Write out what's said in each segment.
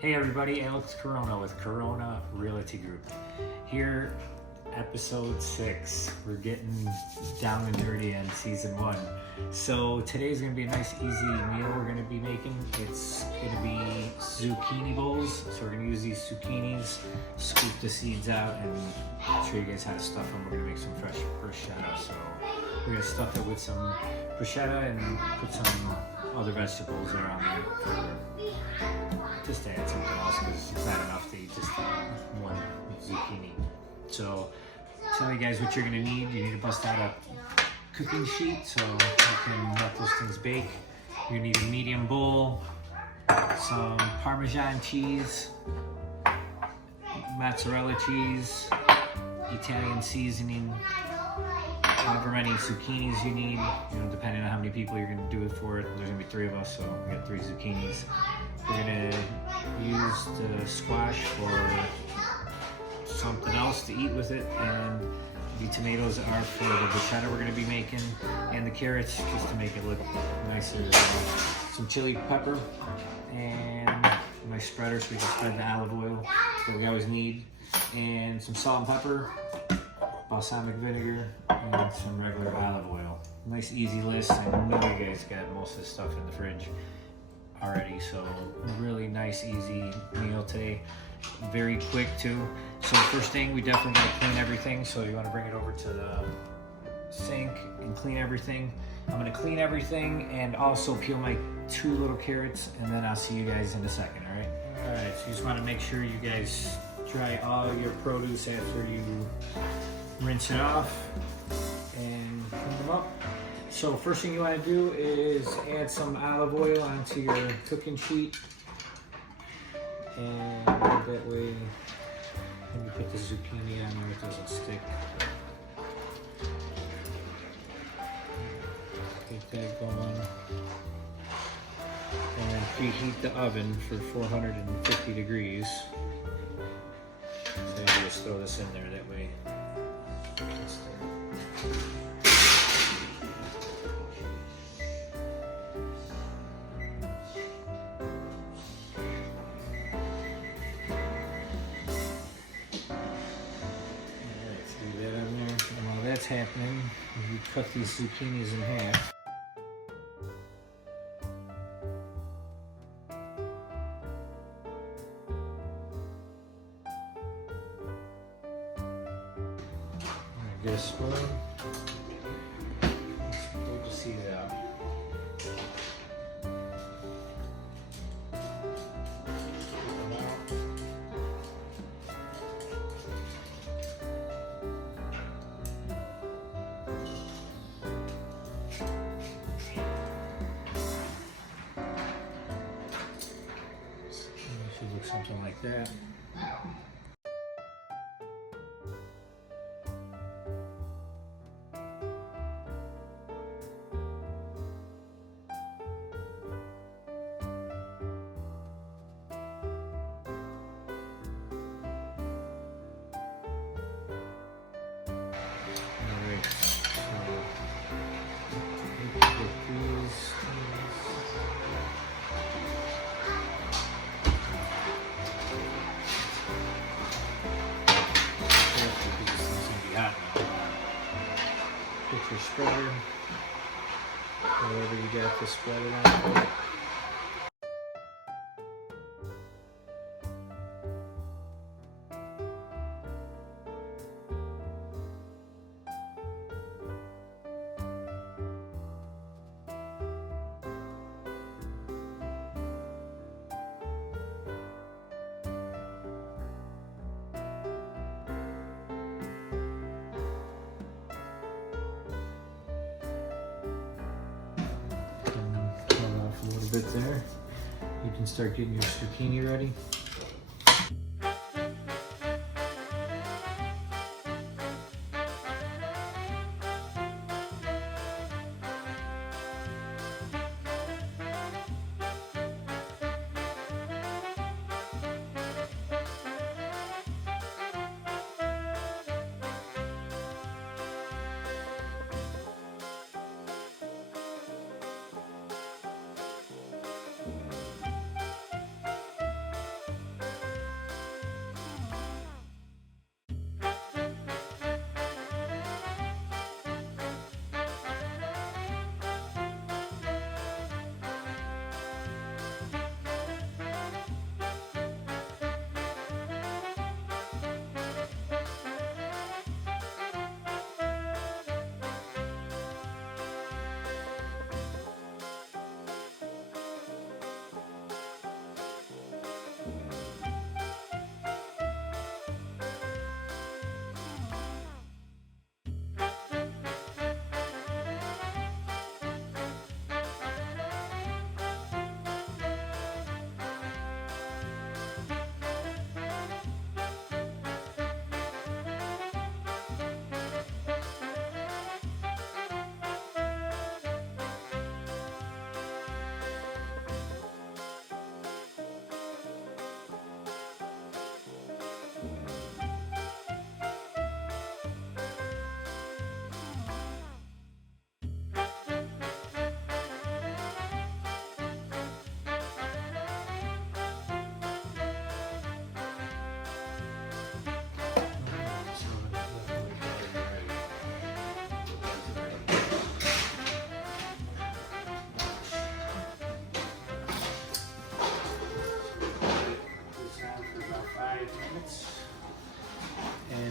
Hey everybody, Alex Corona with Corona Realty Group. Here, episode 6. We're getting down and dirty in season 1. So today's gonna be a nice easy meal we're gonna be making. It's gonna be zucchini bowls. So we're gonna use these zucchinis, scoop the seeds out, and show you guys how to stuff them. We're gonna make some fresh bruschetta. So we're gonna stuff it with some bruschetta and put some other vegetables around there. Just to add something else because it's not enough to eat just one zucchini. So tell you guys what you're gonna need. You need to bust out a cooking sheet so you can let those things bake. You need a medium bowl, some Parmesan cheese, mozzarella cheese, Italian seasoning, however many zucchinis you need, depending on how many people you're gonna do it for. There's gonna be 3 of us, so we got 3 zucchinis. We're gonna use the squash for something else to eat with it, and the tomatoes are for the bruschetta we're gonna be making, and the carrots just to make it look nicer. Some chili pepper and my spreader so we can spread the olive oil that we always need, and some salt and pepper, balsamic vinegar, and some regular olive oil. Nice easy list. I know you guys got most of the stuff in the fridge already, so really nice easy meal today, very quick too. So first thing, we definitely gotta clean everything, so you want to bring it over to the sink and clean everything. I'm gonna clean everything and also peel my 2 little carrots, and then I'll see you guys in a second. All right, so you just want to make sure you guys dry all your produce after you rinse it off and clean them up. So first thing you want to do is add some olive oil onto your cooking sheet, and that way when you put the zucchini on there it doesn't stick. Get that going, and preheat the oven for 450 degrees. So you just throw this in there, that way it's there. That's happening. You cut these zucchinis in half. Get a spoon. Let's pull the seeds out. Should look something like that. Alright, so get these. Put your spreader, whatever you got to spread it on. A little bit there. You can start getting your zucchini ready.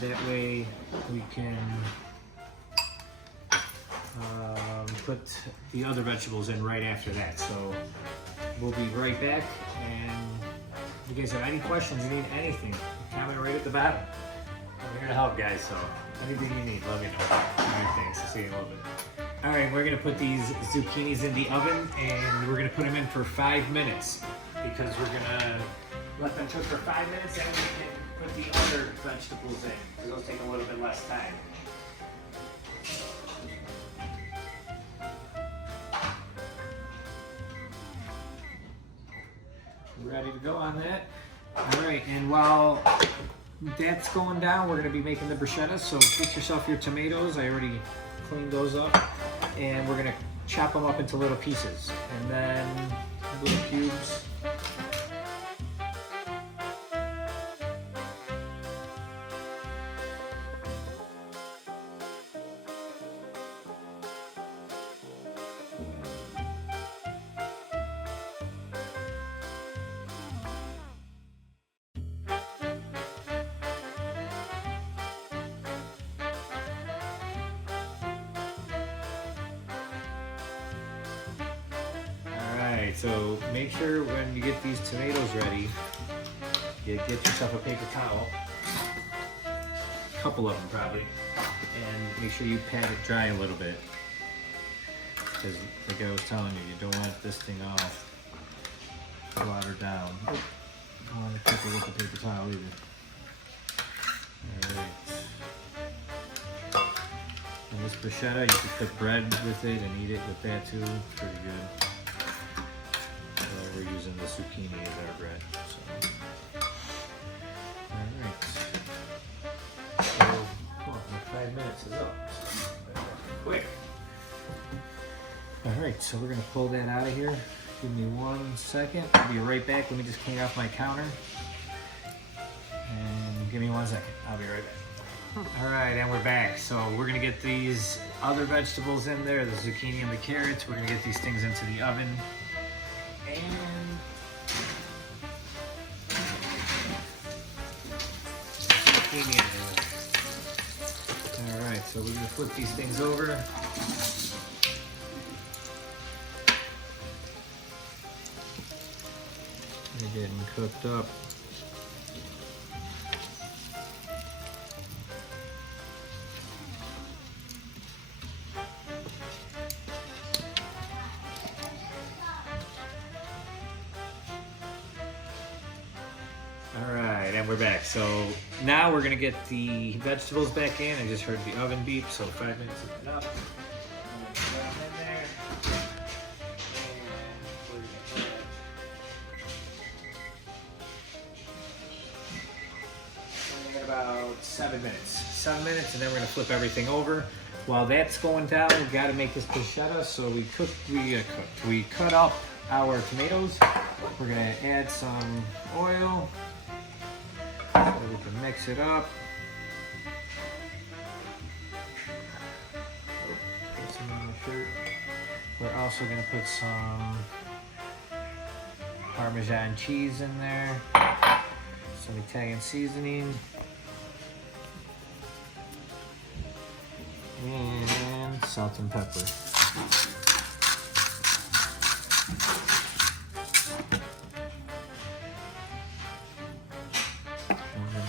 that way we can put the other vegetables in right after that. So we'll be right back, and if you guys have any questions, you need anything, comment right at the bottom. I'm here to help, guys, so anything you need, let me know. All right, thanks. I'll see you in a little bit. All right, we're gonna put these zucchinis in the oven, and we're gonna put them in for 5 minutes because we're gonna let them cook for 5 minutes, and we can put the other vegetables in because those take a little bit less time. Ready to go on that. All right, and while that's going down, we're gonna be making the bruschetta. So get yourself your tomatoes. I already cleaned those up, and we're gonna chop them up into little pieces, and then little cubes. So make sure when you get these tomatoes ready, you get yourself a paper towel, a couple of them probably, and make sure you pat it dry a little bit, because like I was telling you, you don't want this thing all watered down. You don't want to cook it with the paper towel either. Alright. And this bruschetta, you can put bread with it and eat it with that too. It's pretty good. We're using the zucchini as our bread. So. Alright. So, well, my 5 minutes is up. Quick. Alright, so we're going to pull that out of here. Give me 1 second. I'll be right back. Let me just clean off my counter. And give me 1 second. I'll be right back. Alright, and we're back. So we're going to get these other vegetables in there, the zucchini and the carrots. We're going to get these things into the oven. And all right, so we're gonna flip these things over. They're getting cooked up. Alright, and we're back. So now we're going to get the vegetables back in. I just heard the oven beep, so 5 minutes is enough. I'm going to put them in there. And we're going to about 7 minutes. 7 minutes, and then we're going to flip everything over. While that's going down, we've got to make this bruschetta. So we cut up our tomatoes. We're going to add some oil. So we can mix it up. Put some on the shirt. We're also going to put some Parmesan cheese in there, some Italian seasoning, and salt and pepper.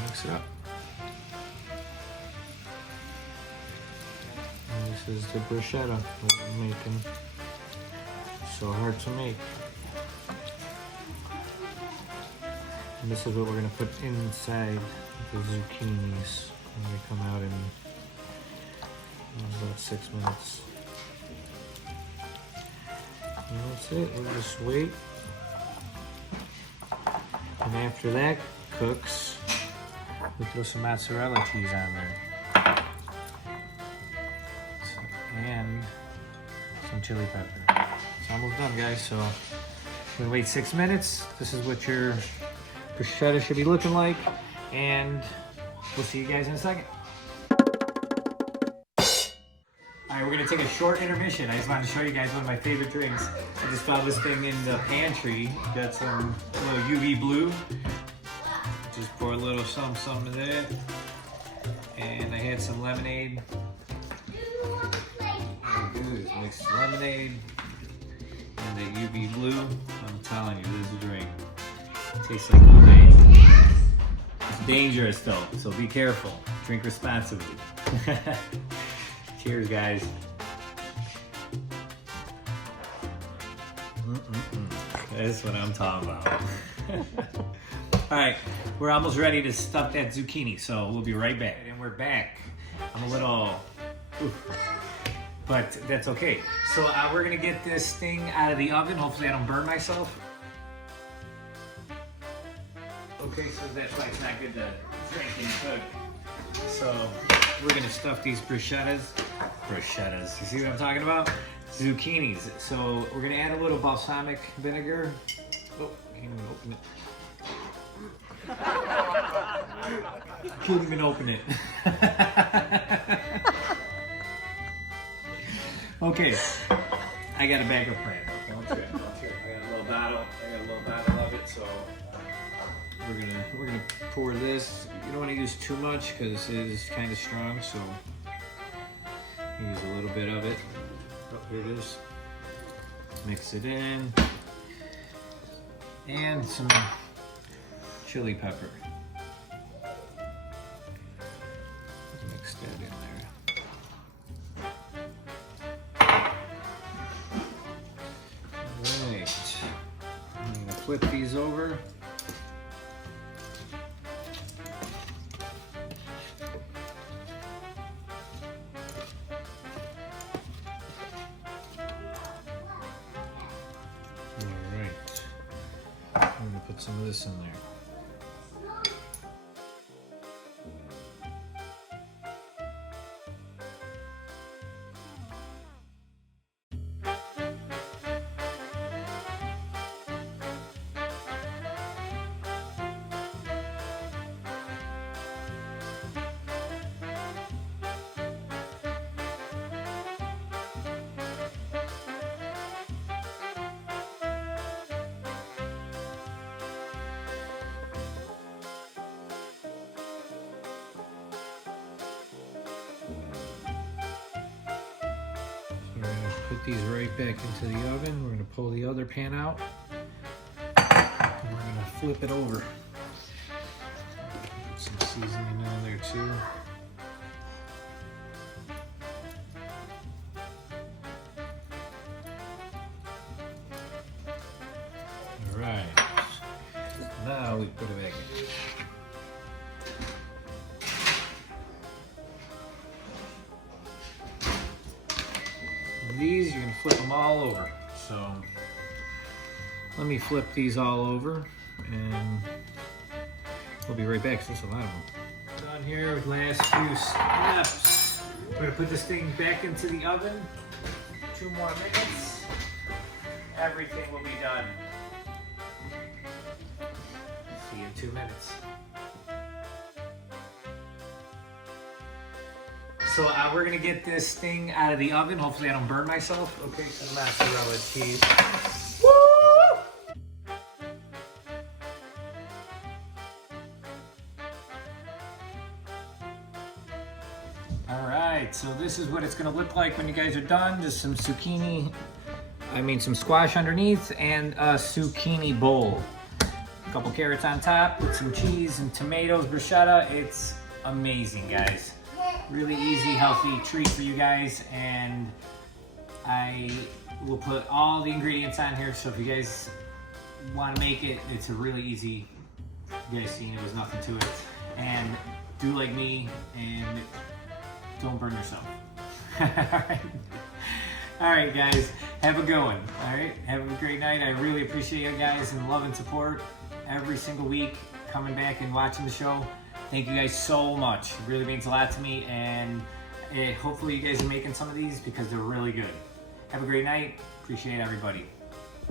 Mix it up. And this is the bruschetta that we're making. So hard to make. And this is what we're going to put inside the zucchinis when they come out in about 6 minutes. And that's it. We'll just wait. And after that cooks, we throw some mozzarella cheese on there. And some chili pepper. It's almost done, guys. So we wait 6 minutes. This is what your bruschetta should be looking like. And we'll see you guys in a second. Alright, we're going to take a short intermission. I just wanted to show you guys one of my favorite drinks. I just found this thing in the pantry. Got some little UV blue. Just pour a little some of that. And I had some lemonade. All I do is mix lemonade and the UV blue. I'm telling you, this is a drink. It tastes like Kool-Aid. It's dangerous though, so be careful. Drink responsibly. Cheers, guys. That's what I'm talking about. All right, we're almost ready to stuff that zucchini, so we'll be right back. And we're back. I'm a little, but that's okay. So we're gonna get this thing out of the oven. Hopefully I don't burn myself. Okay, so that's why it's not good to drink and cook. So we're gonna stuff these bruschettas. You see what I'm talking about? Zucchinis. So we're gonna add a little balsamic vinegar. Oh, I can't even open it. Can't even open it. Okay, I got a backup plan. Okay, let's go. I got a little bottle of it, so we're gonna pour this. You don't want to use too much because it is kind of strong, so use a little bit of it. Oh, here it is. Mix it in, and some chili pepper. Mix that in there. Alright. I'm gonna flip these over. Alright. I'm gonna put some of this in there. We're going to put these right back into the oven. We're going to pull the other pan out. And we're going to flip it over. Put some seasoning on there too. Alright. Now we put it back in. These, you're gonna flip them all over. So let me flip these all over and we'll be right back. There's a lot of them. Done here with last few steps. We're gonna put this thing back into the oven. 2 more minutes. Everything will be done. See you in 2 minutes. So we're gonna get this thing out of the oven. Hopefully I don't burn myself. Okay, some mozzarella cheese. Woo! All right, so this is what it's gonna look like when you guys are done. Just some zucchini, some squash underneath and a zucchini bowl. A couple carrots on top with some cheese and tomatoes, bruschetta. It's amazing, guys. Really easy, healthy treat for you guys, and I will put all the ingredients on here, so if you guys want to make it, it's a really easy, you guys seen it was nothing to it, and do like me and don't burn yourself. All right, guys, have a good one. All right, have a great night. I really appreciate you guys and love and support every single week coming back and watching the show. Thank you guys so much. It really means a lot to me, and hopefully you guys are making some of these because they're really good. Have a great night. Appreciate everybody.